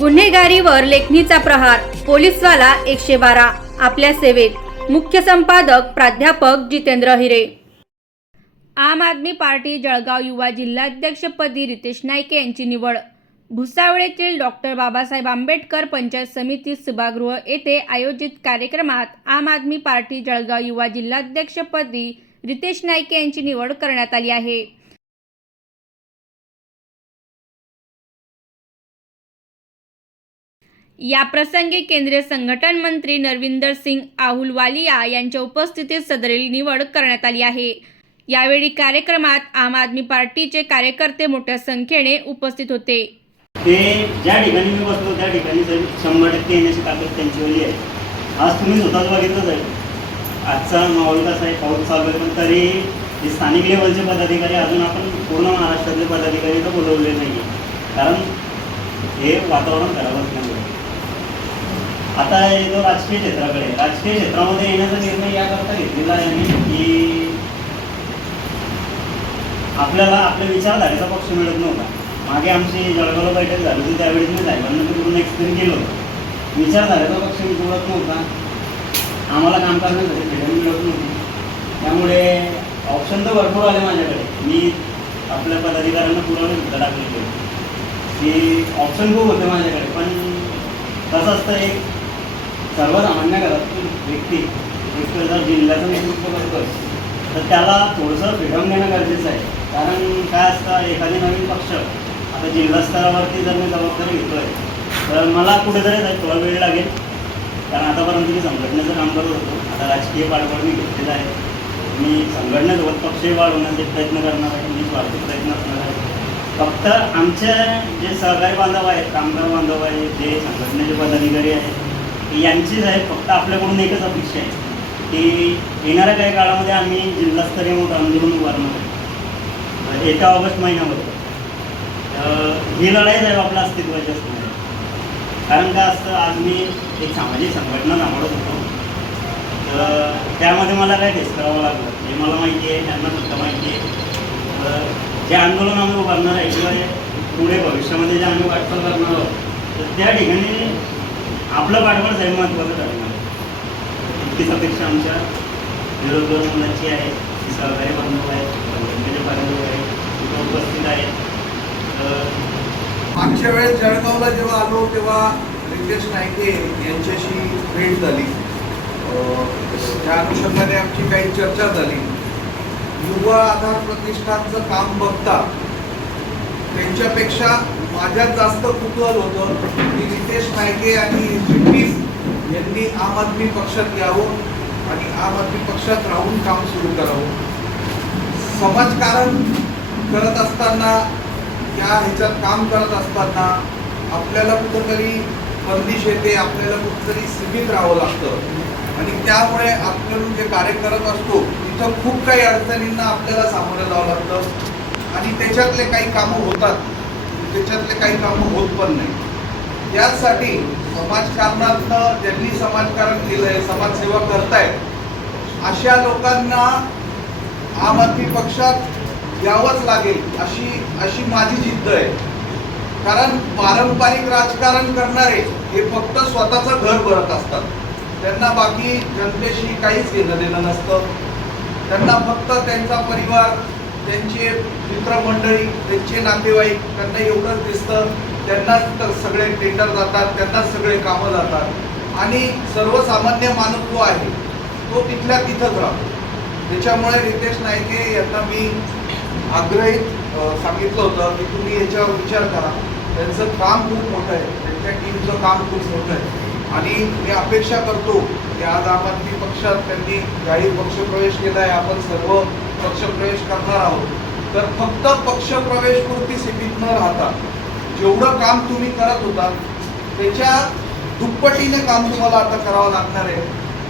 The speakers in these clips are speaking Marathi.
गुन्हेगारीवर लेखणीचा प्रहार पोलीसवाला एकशे बारा आपल्या सेवेत. मुख्य संपादक प्राध्यापक जितेंद्र हिरे. आम आदमी पार्टी जळगाव युवा जिल्हाध्यक्षपदी रितेश नाईके यांची निवड. भुसावळेतील डॉक्टर बाबासाहेब आंबेडकर पंचायत समिती सभागृह येथे आयोजित कार्यक्रमात आम आदमी पार्टी जळगाव युवा जिल्हाध्यक्षपदी रितेश नाईके यांची निवड करण्यात आली आहे. या प्रसंगी केंद्रीय संघटन मंत्री नरविंदर सिंग आहुलवालिया यांच्या उपस्थितीत सदरील निवड करण्यात आली आहे. यावेळी कार्यक्रमात आम आदमी पार्टीचे कार्यकर्ते मोठ्या संख्येने उपस्थित होते. ते ज्या ठिकाणी मी बसलो त्या ठिकाणी शंभर टक्के येण्याची ताकद त्यांची वाली आहे. आज तुम्ही स्वतःच बघितलंच आहे. आजचा माहोल कसा आहे पाऊस चालू आहे पण तरी जे स्थानिक लेवलचे पदाधिकारी अजून आपण पूर्ण महाराष्ट्रातले पदाधिकारी तर बोलवले नाही कारण हे वातावरण खराब असल्यामुळे. आता येतो राजकीय क्षेत्राकडे राजकीय क्षेत्रामध्ये येण्याचा निर्णय याकरता घेतलेला आहे की आपल्याला आपल्या विचारधारेचा पक्ष मिळत नव्हता. मागे आमची जळगावला बैठक झाली होती त्यावेळेस मी साहेबांना मी पूर्ण एक्सप्लेन केलं होतं. विचारधारेचा पक्ष मी मिळत नव्हता. आम्हाला काम करण्यासाठी फ्रीडम मिळत नव्हती. त्यामुळे ऑप्शन तर भरपूर आले माझ्याकडे. मी आपल्या पदाधिकाऱ्यांना पुरवले सुद्धा टाकलेले की ऑप्शन खूप होते माझ्याकडे पण कसं असतं एक सर्वसामान्य घरातील व्यक्ती एक जर जिल्ह्याचं नेतृत्व करतोय तर त्याला थोडंसं फ्रीडम देणं गरजेचं आहे. कारण काय असतं एखादी नवीन पक्ष आता जिल्हा स्तरावरती जर मी जबाबदारी घेतोय तर मला कुठेतरी थोडा वेळ लागेल. कारण आतापर्यंत मी संघटनेचं काम करत होतो. आता राजकीय पाठबळ मी घेतलेलं आहे. मी संघटनेसोबत पक्षही वाढवण्याचे प्रयत्न करणार आहे. मी स्वार्थी प्रयत्न असणार आहे. फक्त आमचे जे सहकारी बांधव आहेत कामगार बांधव आहेत जे संघटनेचे पदाधिकारी आहेत यांचीच आहे फक्त आपल्याकडून एकच अपेक्षा आहे की येणाऱ्या काही काळामध्ये आम्ही जिल्हास्तरीय मोठं आंदोलन उभारणार आहे. येत्या ऑगस्ट महिन्यामध्ये. ही लढाईच आहे आपल्या अस्तित्वाची असणार आहे कारण काय असतं आज मी एक सामाजिक संघटना सांभाळत होतो. तर त्यामध्ये मला काय फेस करावं लागलं हे मला माहिती आहे त्यांना सुद्धा माहिती आहे. तर जे आंदोलन आम्ही उभारणार आहे किंवा पुढे भविष्यामध्ये जे आम्ही वाटचाल करणार आहोत तर त्या ठिकाणी आपलं पाठबळ साहेब महत्त्वाचं ठरणार आहे इतकीच अपेक्षा आमच्या विरोधी मुलांची आहे. ती सहकारी बांधव आहेत बँकेचे बांधव आहेत तिथं उपस्थित आहेत तर मागच्या वेळेस जळगावला जेव्हा आलो तेव्हा रितेश नायके यांच्याशी भेट झाली. त्या अनुषंगाने आमची काही चर्चा झाली. युवा आधार प्रतिष्ठानचं काम बघता त्यांच्यापेक्षा माझ्यात जास्त कुतूहल होतं. की रितेश नायके आणि यांची यांनी आम आदमी पक्षात यावं आणि आम आदमी पक्षात राहून काम सुरू करावं. समाजकारण करत असताना या ह्याच्यात काम करत असताना आपल्याला कुठंतरी बंदिश येते आपल्याला कुठंतरी सीमित राहावं लागतं. आणि त्यामुळे आपण जे कार्य करत असतो तिथं खूप काही अडचणींना आपल्याला सामोरं जावं लागतं. आणि त्याच्यातले काही कामं होतात. त्याच्यातले काही कामं होत पण नाही. त्याचसाठी समाजकारणातनं ज्यांनी समाजकारण केलंय समाजसेवा करतायत अशा लोकांना आम आदमी पक्षात यावंच लागेल अशी अशी माझी जिद्द आहे. कारण पारंपरिक राजकारण करणारे हे फक्त स्वतःचं घर भरत असतात. त्यांना बाकी जनतेशी काहीच घेणं देणं नसतं. त्यांना फक्त त्यांचा परिवार त्यांचे मित्रमंडळी त्यांचे नातेवाईक त्यांना एवढंच दिसतं त्यांनाच तर सगळे टेंडर जातात त्यांनाच सगळे कामं जातात. आणि सर्वसामान्य माणूस जो आहे तो तिथल्या तिथंच राहतो. त्याच्यामुळे रितेश नायके यांना मी आग्रहित सांगितलं होतं की तुम्ही याच्यावर विचार करा. त्यांचं काम खूप मोठं आहे. त्यांच्या टीमचं काम खूप मोठं आहे. आणि मी अपेक्षा करतो की आज आम आदमी पक्षात त्यांनी जाहीर पक्षप्रवेश केला आहे आपण सर्व पक्षप्रवेश करणार आहोत. तर फक्त पक्षप्रवेशपुरती सीमित न राहता जेवढं काम तुम्ही करत होता त्याच्या दुप्पटीने काम तुम्हाला आता करावं लागणार आहे.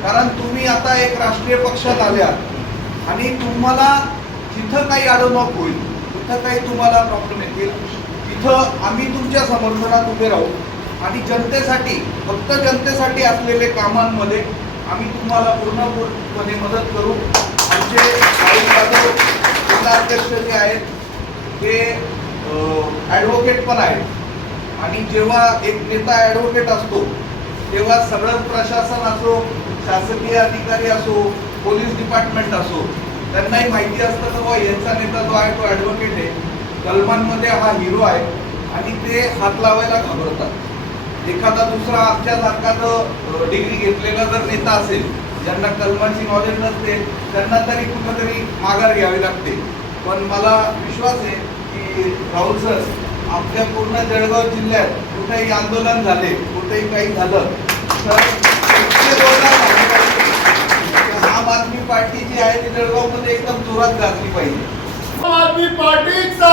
कारण तुम्ही आता एक राष्ट्रीय पक्षात आल्या आणि तुम्हाला जिथं काही अडवणूक होईल तिथं काही तुम्हाला प्रॉब्लेम येतील. तिथं आम्ही तुमच्या समर्थनात उभे राहू आणि जनतेसाठी फक्त जनतेसाठी असलेले कामांमध्ये आम्ही तुम्हाला पूर्णपणे मदत करू. आमचे जिल्हाध्यक्ष जे आहेत ते ॲडव्होकेट पण आहेत. आणि जेव्हा एक नेता ॲडव्होकेट असतो तेव्हा सगळं प्रशासन असो शासकीय अधिकारी असो पोलीस डिपार्टमेंट असो त्यांनाही माहिती असतं की बाबा यांचा नेता जो आहे तो ॲडव्होकेट आहे. कलमांमध्ये हा हिरो आहे. आणि ते हात लावायला घाबरतात. एखादा दुसरा आमच्यासारखा जो डिग्री घेतलेला जर नेता असेल ज्यांना कलमांची नॉलेज नसते त्यांना तरी कुठंतरी माघार घ्यावी लागते. पण मला विश्वास आहे की राहुल सर आपल्या पूर्ण जळगाव जिल्ह्यात कुठेही आंदोलन झाले कुठेही काही झालं तर. आम आदमी पार्टी जी आहे ती जळगावमध्ये एकदम जोरात गाजली पाहिजे आम आदमी पार्टीचा